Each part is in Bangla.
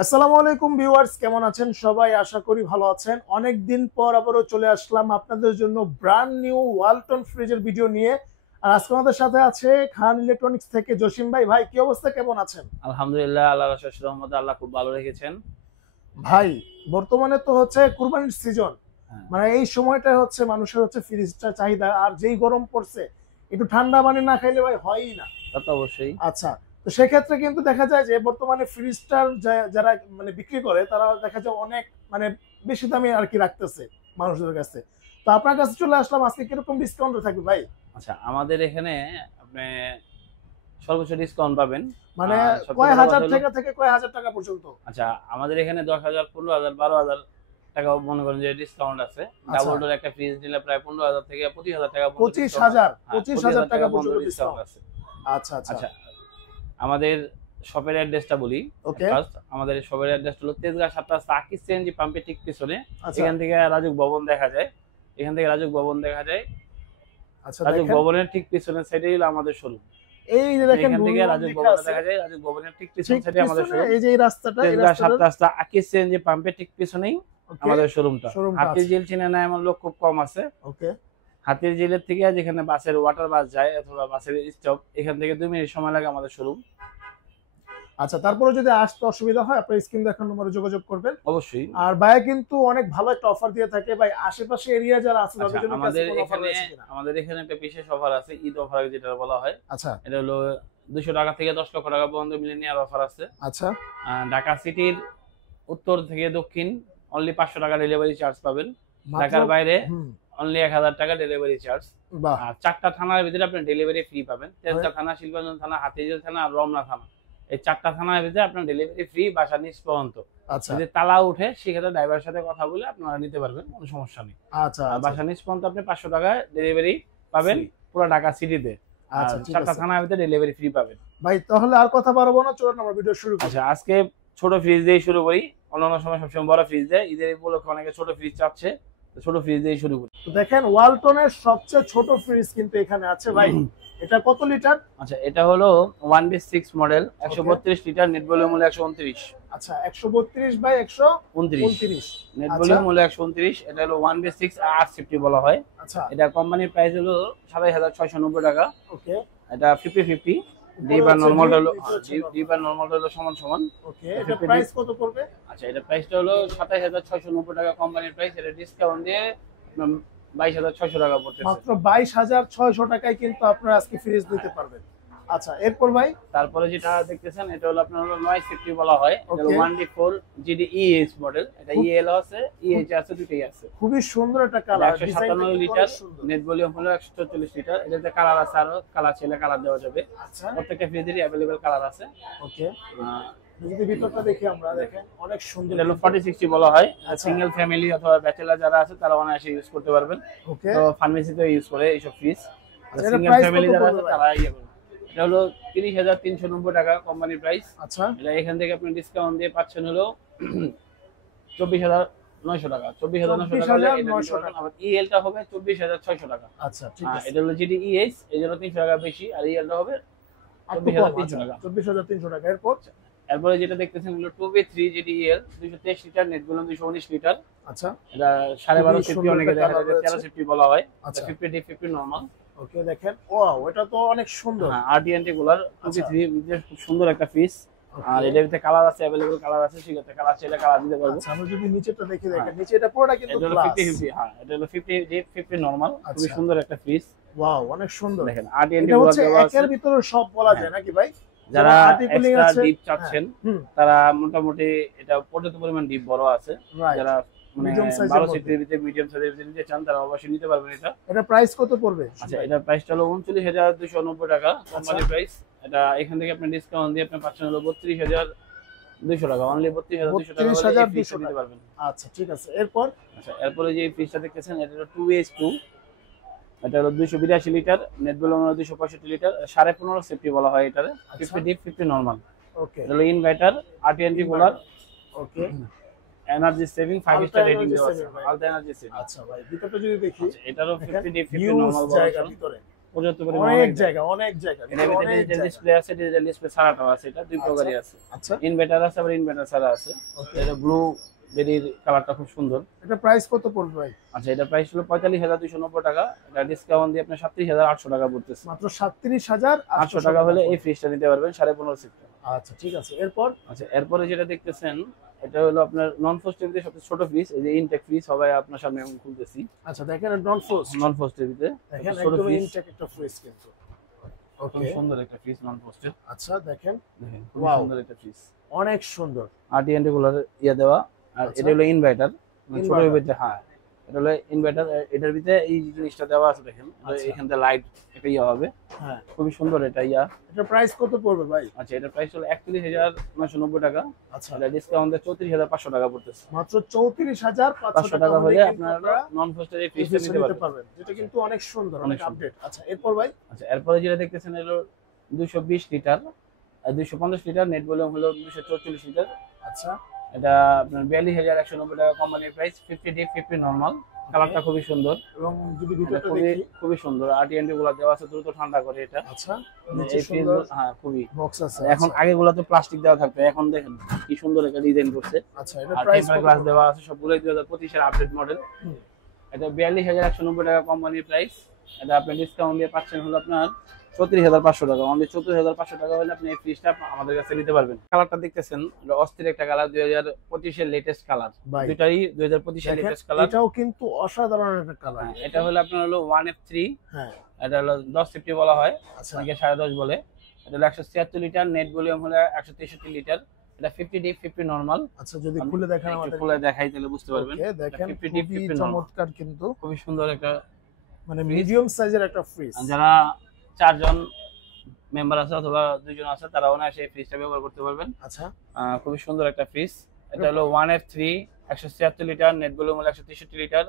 আসসালামু আলাইকুম ভিউয়ার্স, কেমন আছেন সবাই? আশা করি ভালো আছেন। অনেক দিন পর আবারও চলে আসলাম আপনাদের জন্য ব্র্যান্ড নিউ ওয়ালটন ফ্রিজের ভিডিও নিয়ে। আর আজকে আমাদের সাথে আছে খান ইলেকট্রনিক্স থেকে জসিম ভাই। ভাই কি অবস্থা, কেমন আছেন? আলহামদুলিল্লাহ, আল্লাহর অশেষ রহমতে আল্লাহ খুব ভালো রেখেছেন। ভাই বর্তমানে তো হচ্ছে কুরবানির সিজন, হ্যাঁ, মানে এই সময়টা হচ্ছে মানুষের হচ্ছে ফ্রিজটা চাহিদা। আর যেই গরম পড়ছে, একটু ঠান্ডা পানি না খাইলে ভাই হয়ই না। তা তো অবশ্যই। আচ্ছা, তো সেক্ষেত্রে কিন্তু দেখা যায় যে বর্তমানে ফ্রিজটার যারা মানে বিক্রি করে তারা দেখা যায় অনেক মানে বেশি দামে আর কি রাখতেছে মানুষদের কাছে। তো আপনার কাছে চলে আসলাম, আজকে কিরকম ডিসকাউন্ট থাকবে ভাই? আচ্ছা, আমাদের এখানে আপনি সর্বোচ্চ ডিসকাউন্ট পাবেন। মানে সবচেয়ে কয় বড় হাজার কথা হলো, থেকে থেকে কয় হাজার টাকা পর্যন্ত? আচ্ছা আমাদের এখানে 10,000, 15,000, 12,000 টাকা মনে করেন যে ডিসকাউন্ট আছে। আচ্ছা, ডাবল ডোর একটা ফ্রিজ নিলে প্রায় 15,000 থেকে 25,000 টাকা পর্যন্ত পঁচিশ ডিসকাউন্ট। হাজার হ্যাঁ, 25,000 টাকা পর্যন্ত ডিসকাউন্ট ডিসকাউন্ট? আছে। আচ্ছা আচ্ছা। আচ্ছা, আমাদের শপের অ্যাড্রেসটা বলি। ওকে। ফার্স্ট আমাদের শপের অ্যাড্রেসটা হলো তেজগাঁ 7 রাস্তা আকিজ সিএনজি পাম্পের ঠিক পিছনে। আচ্ছা এখান থেকে রাজুক ভবন দেখা যায়। এখান থেকে রাজুক ভবন দেখা যায়। আচ্ছা, রাজুক দেখেন ভবনের ঠিক পিছনের সাইডেই হলো আমাদের শোরুম। এই যে দেখেন এখান থেকে নুরুল রাজুক লেখা ভবনটা আছে, দেখা যায়। রাজুক ভবনের ঠিক পিছন ঠিক সাইডে আমাদের পিছনে শোরুম। এই যে এই রাস্তাটা, এই তেজগাঁ 7 রাস্তাটার রাস্তা আকিজ সিএনজি পাম্পের ঠিক পিছনেই ওকে আমাদের শোরুমটা। শোরুমটা হাতির আছে। ঝিল চিনে না এমন লোক খুব কম আছে। ওকে। হাতির ঝিলের থেকে যেখানে বাসের ওয়াটার বাস যায় অথবা বাসের স্টপ, এখান থেকে 2 মিনিট সময় লাগে আমাদের শোরুম। আচ্ছা, তারপরে যদি আসতে অসুবিধা হয় আপনার স্ক্রিন দেখার নম্বরে যোগাযোগ করবেন। অবশ্যই। আর ভাইয়া কিন্তু অনেক ভালো একটা অফার দিয়ে থাকে ভাই, আশেপাশে এরিয়া যারা আছে আচ্ছা, তাদের জন্য কি আজকে কোনো অফার রয়েছে কিনা? আমাদের এখানে একটা বিশেষ অফার আছে, ঈদ অফার যেটা বলা হয়। আচ্ছা এটা হলো 200 টাকা থেকে 10 লক্ষ টাকা পর্যন্ত মিলিনিয়ার অফার আছে। আচ্ছা। ঢাকা সিটির উত্তর থেকে দক্ষিণ অনলি 500 টাকা ডেলিভারি চার্জ পাবেন। মাত্র। ঢাকার বাইরে হুম। অনলি 1000 টাকা ডেলিভারি চার্জ। বাহ। আর 4টা থানার ভিতরে আপনি ডেলিভারি ফ্রি পাবেন। তেজগাঁ থানা, শিল্পাঞ্চল থানা, হাতিঝিল থানা আর রমনা থানা, এই 4টা থানার ভিতরে আপনার ডেলিভারি ফ্রি বাসা নিচ পর্যন্ত। আচ্ছা যদি তালা উঠে সেক্ষেত্রে ড্রাইভারের সাথে কথা বলে আপনারা নিতে পারবেন, কোনো সমস্যা নেই। আচ্ছা আর আচ্ছা। বাসা নিচ পর্যন্ত আপনি 500 টাকায় ডেলিভারি পাবেন Free। পুরো ঢাকা সিটিতে। আর আচ্ছা, ঠিক 4টা আছে থানার ভিতরে ডেলিভারি ফ্রি পাবেন। ভাই, তাহলে আর কথা বাড়াবো না, চলুন আমরা ভিডিও শুরু করি। আচ্ছা, আজকে ছোট ফ্রিজ দিয়ে শুরু করি। অন্যান্য সময় সবসময় বড় ফ্রিজ দেয়, ঈদের উপলক্ষে অনেকে ছোট ফ্রিজ চাচ্ছে, তো ছোট ফ্রিজ দিয়ে শুরু করি। তো দেখেন ওয়ালটনের সবচেয়ে ছোট ফ্রিজ কিন্তু এখানে আছে ভাই। এটা কত লিটার? আচ্ছা, এটা হলো 1B6 model, 132 litre, net volume হলো 129। আচ্ছা, 132 বাই 129। নেট আচ্ছা ভলিউম হলো 129। এটা হলো 1B6 R50 বলা হয়। আচ্ছা। এটা কোম্পানির প্রাইস হলো 27,690 টাকা। ওকে। এটা 50-50। ডিপ আর নরমাল হলো ডিপ আর নরমাল হলো সমান সমান। ওকে, এটা প্রাইস কত পড়বে? আচ্ছা, এটা প্রাইসটা হলো 27,690 টাকা কোম্পানির প্রাইস। এটা ডিসকাউন্ট দিয়ে আপনার 22,600 টাকা পড়তেছে। মাত্র 22,600 টাকায় কিন্তু আপনারা আজকে ফ্রিজ নিতে পারবেন। আচ্ছা, এরপর ভাই? তারপরে যেটা দেখতেছেন এটা হলো আপনার হলো 950 বলা হয়। এটা হলো ওকে। 1D4 GDEH model. এটা EL আছে, EH আছে, দুটোই আছে। খুবই সুন্দর একটা কালার, 197 লিটার, নেট ভলিউম হলো 144 লিটার। এটাতে কালার আছে, আরো কালার ছেলে কালার দেওয়া যাবে। আচ্ছা প্রত্যেকটা ফ্রিজেরই অ্যাভেলেবেল কালার আছে। ওকে। যদি ভিতরটা দেখি আমরা, দেখেন অনেক সুন্দর। এটা হলো 4060 বলা হয়। আচ্ছা। সিঙ্গেল ফ্যামিলি অথবা ব্যাচেলর যারা আছে তারা অনায়াসে ইউজ করতে পারবেন। ওকে। তো ফার্মেসিতে ইউজ করে এইসব ফ্রিজ। আচ্ছা, এটার সিঙ্গেল প্রাইস ফ্যামিলি কত যারা পড়বে আছে ভাই? তারা ইয়ে করবে। এটা হলো 30,390 টাকা কোম্পানির প্রাইস। আচ্ছা। এটা এখান থেকে আপনি ডিসকাউন্ট দিয়ে পাচ্ছেন হলো 24,900 টাকা। 24,900 টাকা হলে এটা নিতে পারবেন। আবার EL টা হবে 24,600 টাকা। আচ্ছা, ঠিক আছে। এটা হলো GDEH, এই জন্য 300 টাকা বেশি। আর EL টা হবে একটু কম, 24,300 টাকা। 24,300 টাকা। এরপর? এরপরে যেটা দেখতেছেন হলো 2B3 GDEL, 223 litre, net volume 219 litre. আচ্ছা। এটা 12.5 সেফটি, সুন্দর অনেকে একটা দেখা যায় colour 13 রয়েছে। সেফটি বলা হয়। আচ্ছা। 50 ডিপ, 50 নরমাল। ওকে, দেখেন ওয়াও, এটা তো অনেক সুন্দর। হ্যাঁ, RDNT গুলার 2B3 খুব সুন্দর একটা পিস। ওকে। আর এটার ভিতরে কালার আছে, अवेलेबल কালার আছে, সেক্ষেত্রে কালার চাইলে কালার দিতে পারবো। আচ্ছা, আমরা যদি নিচেটা দেখি, দেখেন হ্যাঁ। নিচে এটা পুরোটা কিন্তু এটা হলো গ্লাস। 50-50, হ্যাঁ এটা হলো 50 ডিপ, 50 নরমাল। খুবই আচ্ছা। সুন্দর একটা পিস। ওয়াও, অনেক সুন্দর। দেখেন RDNT এটা গুলো হচ্ছে দেওয়া আছে। একের ভিতরে সব বলা যায় নাকি ভাই? যারা আর্টিকুলিং এক্সট্রা আছে। ডিপ চাচ্ছেন হুম। তারা মোটামুটি এটা পর্যাপ্ত পরিমাণ ডিপ বড় আছে। রাইট। যারা মানে মিডিয়াম সাইজের 12 মধ্যে। সিটের ভিতরে, মিডিয়াম সাইজের ভিতরে নিতে চান তারা অবশ্যই নিতে পারবেন এটা। এটা প্রাইস কত পড়বে? আচ্ছা, এটার প্রাইসটা হলো 39,290 টাকা কোম্পানির প্রাইস। এটা এখান থেকে আপনি ডিসকাউন্ট দিয়ে আপনি পাচ্ছেন হলো 32,200 টাকা। অনলি 32,200 টাকা হলে এই ফ্রিজটা নিতে পারবেন। আচ্ছা, ঠিক আছে। এরপর? আচ্ছা, এরপরে যে ফ্রিজটা দেখতেছেন এটা হলো 2H2। এটা হলো 282 লিটার, নেট ভলিউম হলো 265 লিটার, 15.5 সেফটি বলা হয় এটারে। 50 ডিপ, 50 নরমাল। ওকে। এটা হলো inverter, RTNT cooler, okay. Energy saving, 5 star rating energy দেওয়া আছে। saving, ভাই। Ultra energy saving. আচ্ছা ভাই, ভিতরটা যদি দেখি, এটারও 50 ডিপ, 50 হিউজ নরমাল জায়গা ভার্সন। ভিতরে। পর্যাপ্ত পরিমাণ অনেক জায়গা, অনেক জায়গা। এটার ভিতরে ডিজিটাল ডিসপ্লে আছে, ডিজিটাল ডিসপ্লে ছাড়াটাও আছে, এটা দুই প্রকারই আছে। আচ্ছা, ইনভার্টার আছে আবার ইনভার্টার ছাড়া আছে। এটা ব্লু বেরির কালারটা খুব সুন্দর। এটা প্রাইস কত পড়বে ভাই? আচ্ছা, এটা প্রাইস হলো 45,290 টাকা। এটা ডিসকাউন্ট দিয়ে আপনার 37,800 টাকা পড়তেছে। মাত্র 37,800 টাকা হলে এই ফ্রিজটা নিতে পারবেন 15.5 সিফট। আচ্ছা ঠিক আছে, এরপর? আচ্ছা, এরপরে যেটা দেখতেছেন এটা হলো আপনার নন ফ্রস্টের ভিতরে সবচেয়ে ছোট ফ্রিজ। এই যে ইনটেক ফ্রিজ সবাই আপনার সামনে আমি খুলতেছি। আচ্ছা দেখেন, নন ফ্রস্ট, নন ফ্রস্টের ভিতরে দেখেন ছোট একদম ফ্রিজ, ইনটেক একটা ফ্রিজ কিন্তু। খুব ওকে, সুন্দর একটা ফ্রিজ নন ফ্রস্টের। আচ্ছা দেখেন, দেখেন খুব Wow. সুন্দর একটা ফ্রিজ, অনেক সুন্দর। আরটিএন রেগুলার ইয়া দেওয়া। আর আচ্ছা। এটা হলো ইনভার্টার, ছোট Inverter। ভিতরে। হ্যাঁ, এটা হলো ইনভার্টার। এটার ভিতরে এই জিনিসটা দেওয়া আছে দেখেন, আচ্ছা। এখান থেকে লাইট একটা ইয়া হবে। হ্যাঁ, খুবই সুন্দর এটা ইয়া। এটা প্রাইস কত পড়বে ভাই? আচ্ছা, এটার প্রাইস হলো 41,990 টাকা। আচ্ছা, এটা ডিসকাউন্ট দিয়ে 34,500 টাকা পড়তেছে। মাত্র 34,500 টাকা হলে কিন্তু আপনারা আপনারা নন ফ্রস্টের এই এই ফ্রিজটা ফ্রিজটা নিতে নিতে পারবেন। পারবেন, যেটা কিন্তু অনেক সুন্দর, অনেক অনেক সুন্দর। আপডেট। আচ্ছা এরপর ভাই? আচ্ছা, এরপরে যেটা দেখতেছেন হলো 220 লিটার আর 250 লিটার, নেট ভলিউম হলো 244 লিটার। আচ্ছা, এটা আপনার 42,190 টাকা কোম্পানির প্রাইস। 50 deep 50 normal. কালারটা খুবই সুন্দর, এবং যদি এটা ভিডিওটা খুবই দেখি। খুবই সুন্দর। আরটিএনডি গুলো দেওয়া আছে, দ্রুত ঠান্ডা করে এটা। আচ্ছা, এই নিচে ফ্রিজ, সুন্দর হ্যাঁ খুবই। বক্স আছে। এখন আগে গুলো তো প্লাস্টিক দেওয়া থাকতো, এখন দেখেন কি সুন্দর একটা ডিজাইন করছে। আচ্ছা, এটা আর প্রাইস টেম্পার গ্লাস দেওয়া আছে, সবগুলোই 2025 এর আপডেট মডেল। এটা 42,190 টাকা কোম্পানির প্রাইস। এটা আপনি ডিসকাউন্ট দিয়ে পাচ্ছেন হলো আপনার 34,500 টাকা। অনলি 34,500 টাকা হলে আপনি এই ফ্রিজটা আমাদের কাছে নিতে পারবেন। কালারটা দেখতেছেন, এটা অস্থির একটা কালার, 2025 এর লেটেস্ট কালার। ভাই, দুটাই 2025 এর লেটেস্ট কালার। এটাও কিন্তু অসাধারণ একটা কালার। এটা হলো আপনার হলো 1F3। হ্যাঁ, এটা হলো 1050 বলা হয়, আচ্ছা, অনেকে 10.5 বলে। এটা হলো 176 লিটার, নেট ভলিউম হলো 163 লিটার। এটা 50 ডিপ 50 নরমাল। আচ্ছা যদি খুলে দেখেন একটু আমাদের। খুলে দেখাই তাহলে বুঝতে পারবেন। ওকে, দেখেন 50 ডিপ খুবই 50 নরমাল, চমৎকার কিন্তু, খুবই সুন্দর একটা। মানে মিডিয়াম সাইজের একটা ফ্রিজ। যারা 4 জন মেম্বার আছে অথবা 2 জন আছে, তারা অনায়াসে এই ফ্রিজটা ব্যবহার করতে পারবেন। আচ্ছা, খুবই সুন্দর একটা ফ্রিজ। এটা হলো 1F3, 176 লিটার, নেট ভলিউম হলো 163 লিটার।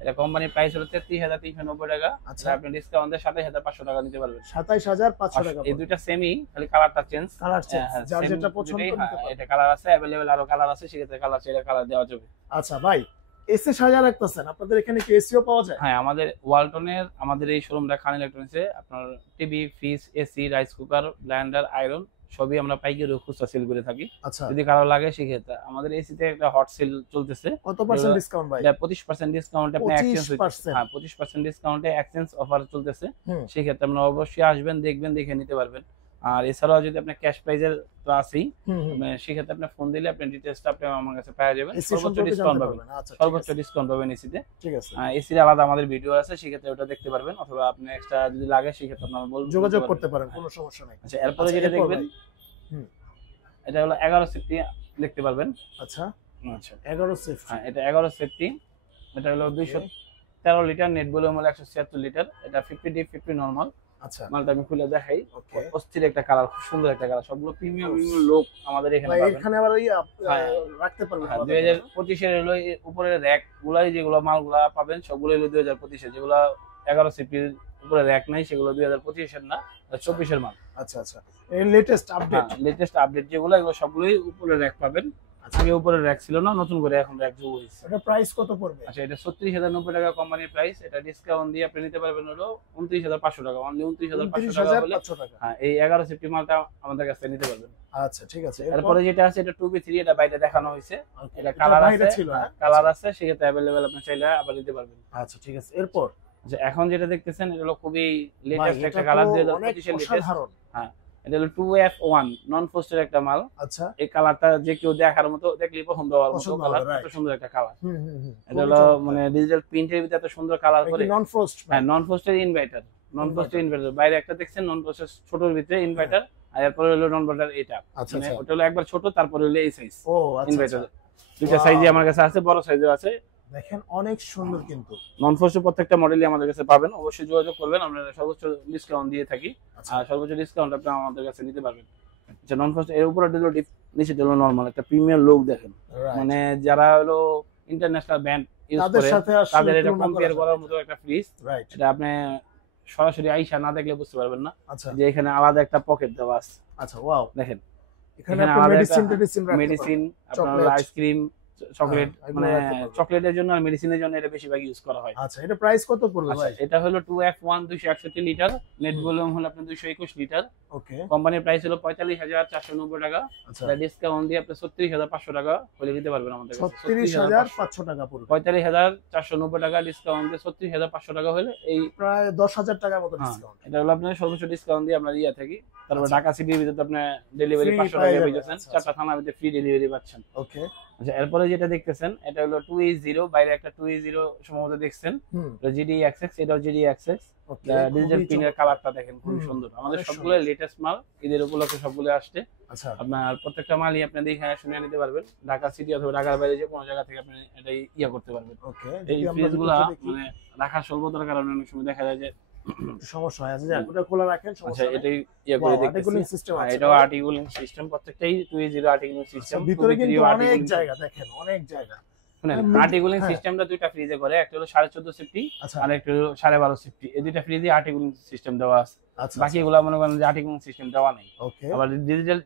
এটা কোম্পানির প্রাইস হলো 33,390 টাকা। আচ্ছা, আপনি ডিসকাউন্ট দিয়ে 27,500 টাকা নিতে পারবেন। 27,500 টাকা। এই দুইটা সেমই, খালি কালারটা চেঞ্জ। কালার চেঞ্জ, যার same যেটা পছন্দ দুটোই, নিতে পারে। এটা কালার আছে अवेलेबल, আরো কালার আছে, সেক্ষেত্রে কালার চাইলে কালার দেওয়া যাবে। আচ্ছা ভাই, এসি সাজা রাখতেছেন, আপনাদের এখানে কি এসিও পাওয়া যায়? হ্যাঁ, আমাদের ওয়ালটনের আমাদের এই শোরুমটা খান ইলেকট্রনিক্সে আপনার TV, fridge, AC, rice cooker, Blender, iron সবই আমরা পাইকারি ও খুচরা সেল করে থাকি। আচ্ছা, যদি কারো লাগে সেক্ষেত্রে আমাদের এসিতে একটা হট সেল চলতেছে। কত পার্সেন্ট ডিসকাউন্ট ভাই? এটা 25% ডিসকাউন্টে আপনি এক্সচেঞ্জ 25%? হ্যাঁ, 25% ডিসকাউন্টে এক্সচেঞ্জ অফার চলতেছে। হুম, সেক্ষেত্রে আপনারা অবশ্যই আসবেন, দেখবেন, দেখে নিতে পারবেন। আর এছাড়াও যদি আপনি ক্যাশ প্রাইজের তো আছেই, হুম, হুম। সেক্ষেত্রে আপনি ফোন দিলে আপনি ডিটেইলসটা আপনি আমার কাছে পেয়ে যাবেন। এসি সর্বোচ্চ সম্পর্কে ডিসকাউন্ট জানতে পাবেন, পারবেন। আচ্ছা, সর্বোচ্চ ডিসকাউন্ট পাবেন এসিতে। ঠিক আছে, এসির আলাদা আমাদের ভিডিও আছে, সেক্ষেত্রে ওটা দেখতে পারবেন, অথবা আপনি এক্সট্রা যদি লাগে সেক্ষেত্রে আপনারা যোগাযোগ করতে পারেন, কোনো সমস্যা নাই। আচ্ছা, এরপরে আচ্ছা, যেটা এরপর দেখবেন, ভাই? হুম, এটা হলো 11 সেফটি দেখতে পারবেন। আচ্ছা, আচ্ছা, 11 সেফটি। হ্যাঁ, এটা 11 সেফটি। এটা হলো 213 লিটার, নেট ভলিউম হলো 176 লিটার। এটা 50 ডিপ 50 নরমাল। আচ্ছা, মালটা আমি খুলে দেখাই। ওকে অস্থির একটা কালার, খুব সুন্দর একটা কালার। সবগুলো প্রিমিয়াম লোক আমাদের এখানে ভাই, পাবেন। এখানে আবার হ্যাঁ। রাখতে পারবেন। হ্যাঁ, 2025 এর হলো উপরে র্যাক গুলাই যেগুলো মালগুলা পাবেন সবগুলো হলো 2025 এর। যেগুলো 11 সিপির উপরে র্যাক নাই সেগুলো 2025 এর না, 24 এর মাল। আচ্ছা, আচ্ছা, এই লেটেস্ট আপডেট। লেটেস্ট আপডেট যেগুলো, এগুলো সবগুলোই উপরে র্যাক পাবেন। আগে উপরে র্যাক ছিল না, নতুন করে এখন র্যাক যোগ হয়েছে। এটা প্রাইস কত পড়বে? আচ্ছা, এটা 36,090 টাকা কোম্পানির প্রাইস। এটা ডিসকাউন্ট দিয়ে আপনি নিতে পারবেন হলো 29,500 টাকা। অনলি 29,500 টাকা হলে 29,500 টাকা। হ্যাঁ, এই 11 সেফটি মালটা আমাদের কাছে নিতে পারবেন। আচ্ছা, ঠিক আছে, এরপরে যেটা আছে এটা 2B3, এটা বাইরে দেখানো হয়েছে। Okay, এটা এটা কালার বাইরে আছে, ছিল, হ্যাঁ? কালার আছে, সেক্ষেত্রে अवेलेबल আপনি চাইলে আবার নিতে পারবেন। আচ্ছা, ঠিক আছে, এরপর আচ্ছা, এখন যেটা দেখতেছেন এটা হলো খুবই ভাই, লেটেস্ট এটা একটা তো কালার, অনেক 2025 এর লেটেস্ট। অসাধারণ। হ্যাঁ, এটা হলো 2F1 নন ফ্রস্টের একটা মাল। আচ্ছা, এই কালারটা যে কেউ দেখার মতো, দেখলেই পছন্দ হওয়ার মতো পছন্দ হবে, কালার। right. এত সুন্দর একটা কালার। হুম, হুম, হুম। এটা হলো মানে ডিজিটাল প্রিন্টের ভিতরে এত সুন্দর কালার করে। নন ফ্রস্ট। হ্যাঁ, নন ফ্রস্টের ইনভার্টার, নন ফ্রস্টের ইনভার্টার। বাইরে একটা দেখছেন নন ফ্রস্টের ছোটর ভিতরে ইনভার্টার, আর এরপরে হলো নন ইনভার্টার এটা। আচ্ছা, মানে আচ্ছা, ওটা হলো একবার ছোট, তারপরে হলো এই সাইজ ও আচ্ছা, ইনভার্টার। আচ্ছা। দুইটা Wow. সাইজই আমার কাছে আছে, বড় সাইজও আছে। দেখেন অনেক সুন্দর কিন্তু। নন ফ্রস্টের প্রত্যেকটা মডেলই আমাদের কাছে পাবেন, অবশ্যই যোগাযোগ করবেন। আমরা সর্বোচ্চ ডিসকাউন্ট দিয়ে থাকি, আচ্ছা, আর সর্বোচ্চ ডিসকাউন্ট আপনি আমাদের কাছে নিতে পারবেন। আচ্ছা, নন ফ্রস্ট এর উপরে হলো ডিপ, নিচে হলো নরমাল। একটা প্রিমিয়াম লুক দেখেন, right. মানে যারা হলো ইন্টারন্যাশনাল ব্র্যান্ড ইউজ তাদের করে সাথে আসলে তাদের এটা তুলনা কম্পেয়ার করা করার যাবে মতো একটা ফ্রিজ। রাইট। এটা আপনি সরাসরি আইসা না দেখলে বুঝতে পারবেন না আচ্ছা, যে এখানে আলাদা একটা পকেট দেওয়া আছে। আচ্ছা, ওয়াও। দেখেন, এখানে এখানে আপনি আলাদা মেডিসিন একটা রাখতে মেডিসিন, পারবেন। আপনার Chocolate. আইসক্রিম, চকলেট এগুলো মানে রাখতে পারবেন। চকলেটের জন্য আর মেডিসিনের জন্য এটা বেশিরভাগ ইউজ করা হয়। আচ্ছা, এটা প্রাইস কত পড়বে আচ্ছা ভাই? এটা হলো 2F1 261 লিটার, নেট হুম। ভলিউম হলো আপনার 221 লিটার। ওকে, কোম্পানির প্রাইস হলো 45,490 টাকা। আচ্ছা, এটা ডিসকাউন্ট দিয়ে আপনি 36,500 টাকা হলে নিতে পারবেন আমাদের কাছে। 36,500 টাকা পড়বে। 45,490 টাকা ডিসকাউন্ট দিয়ে 36,500 টাকা হলে এই প্রায় 10,000 টাকার মতো হ্যাঁ, ডিসকাউন্ট। এটা হলো আপনার সর্বোচ্চ ডিসকাউন্ট দিয়ে আমরা ইয়া থাকি। তারপর আচ্ছা। ঢাকা সিটির ভিতরে আপনি ডেলিভারি Free 500 পেয়ে টাকা যাবেন, পেয়েছেন, আচ্ছা, চারটা থানার ভিতরে ফ্রি ডেলিভারি পাচ্ছেন। ওকে, আচ্ছা এরপরে যেটা দেখতেছেন এটা হলো 2E0, বাইরে একটা 2E0 সম্ভবত দেখছেন, হুম, এটা GDXX, এটাও GDXX। ওকে, ডিজিটাল খুবই পিনের চমৎকার। কালারটা দেখেন খুব হুম, সুন্দর। আমাদের অনেক সবগুলো লেটেস্ট মাল, ঈদের উপলক্ষে সবগুলো আসছে। আচ্ছা, আপনার প্রত্যেকটা মালই আপনি দেখে শুনে নিতে পারবেন। ঢাকা সিটি অথবা ঢাকার বাইরে যে কোনো জায়গা থেকে আপনি এটা ইয়া করতে পারবেন। ওকে, এই যদি আমরা ফ্রিজগুলা ভিতরটা দেখি, মানে রাখার স্বল্পতার কারণে অনেক সময় দেখা যায় যে একটু সমস্যা হয়। আচ্ছা, যাক, ওটা খোলা রাখেন, আচ্ছা সমস্যা নেই। এটাই ইয়া করে Wow, articulating দেখতেছি। system হ্যাঁ, আছে, এটাও তাই? আর্টিকুলিং সিস্টেম, প্রত্যেকটাই 2E0 আর্টিকুলিং আচ্ছা, সিস্টেম। ভিতরে কিন্তু অনেক জায়গা, দেখেন অনেক জায়গা। আর্টিকুলিং হ্যাঁ। সিস্টেমটা দুইটা ফ্রিজে করে, একটা হলো 14.5 সেফটি আচ্ছা, আর একটা হলো 12.5 সেফটি। এই দুইটা ফ্রিজে আর্টিকুলিং সিস্টেম দেওয়া আছে। আচ্ছা, বাকিগুলো মনে করেন যে আর্টিকুলিং সিস্টেম দেওয়া নেই। ওকে, আবার ডিজিটাল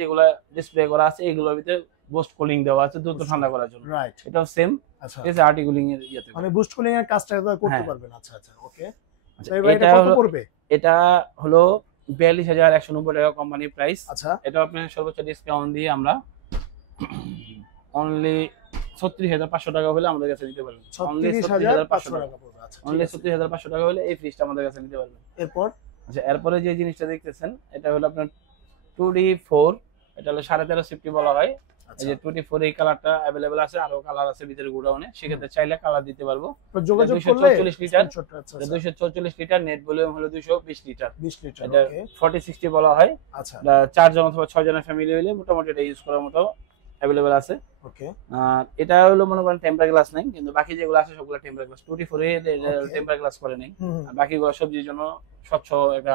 যেগুলো ডিসপ্লে করা আছে এগুলোর ভিতরে বুস্ট কুলিং দেওয়া আছে দ্রুত ঠান্ডা করার জন্য। রাইট, এটাও সেম, আচ্ছা, ঠিক আছে, আর্টিকুলিং এর ইয়েতে। মানে বুস্ট কুলিং এর কাজটা করতে হ্যাঁ। পারবেন। আচ্ছা, আচ্ছা, ওকে। আচ্ছা, তো এবার এটা এটা কত হলো পড়বে? এটা হলো 42,190 টাকা কোম্পানির প্রাইস। আচ্ছা, এটা আপনার সর্বোচ্চ ডিসকাউন্ট দিয়ে আমরা অনলি 36,500 টাকা হলে আমাদের কাছে নিতে পারবেন। অনলি 36,500 টাকা। টাকা পড়বে। আচ্ছা, অনলি ঠিক আছে। 36,500 টাকা হলে এই ফ্রিজটা আমাদের কাছে নিতে পারবেন। এরপর আচ্ছা এরপরে যে জিনিসটা দেখতেছেন এটা হলো আপনার 2D4, এটা হলো 13.5 সেফটি বলা হয়। এই আচ্ছা, যে 2D4 এই কালারটা अवेलेबल আছে, আরো কালার আছে ভিতরে গোডাউনে, সেক্ষেত্রে চাইলে কালার দিতে পারবো। তো যোগাযোগ এটা করলে 244 লিটার। ছোট, আচ্ছা, এটা আচ্ছা, 244 লিটার, নেট ভলিউম হলো 220 লিটার। 20 লিটার, এটা ওকে, 40-60 বলা হয়। আচ্ছা, এটা 4 জন অথবা 6 জনের ফ্যামিলি হলে মোটামুটি এটা ইউজ করার মতো अवेलेबल আছে। ওকে, আর এটা হলো মনে করেন টেম্পার গ্লাস নাই, কিন্তু বাকি যেগুলো আছে সবগুলো টেম্পার গ্লাস। 2D4 এ Okay. টেম্পার গ্লাস করে নাই, হুম, আর বাকিগুলো সবজির জন্য স্বচ্ছ একটা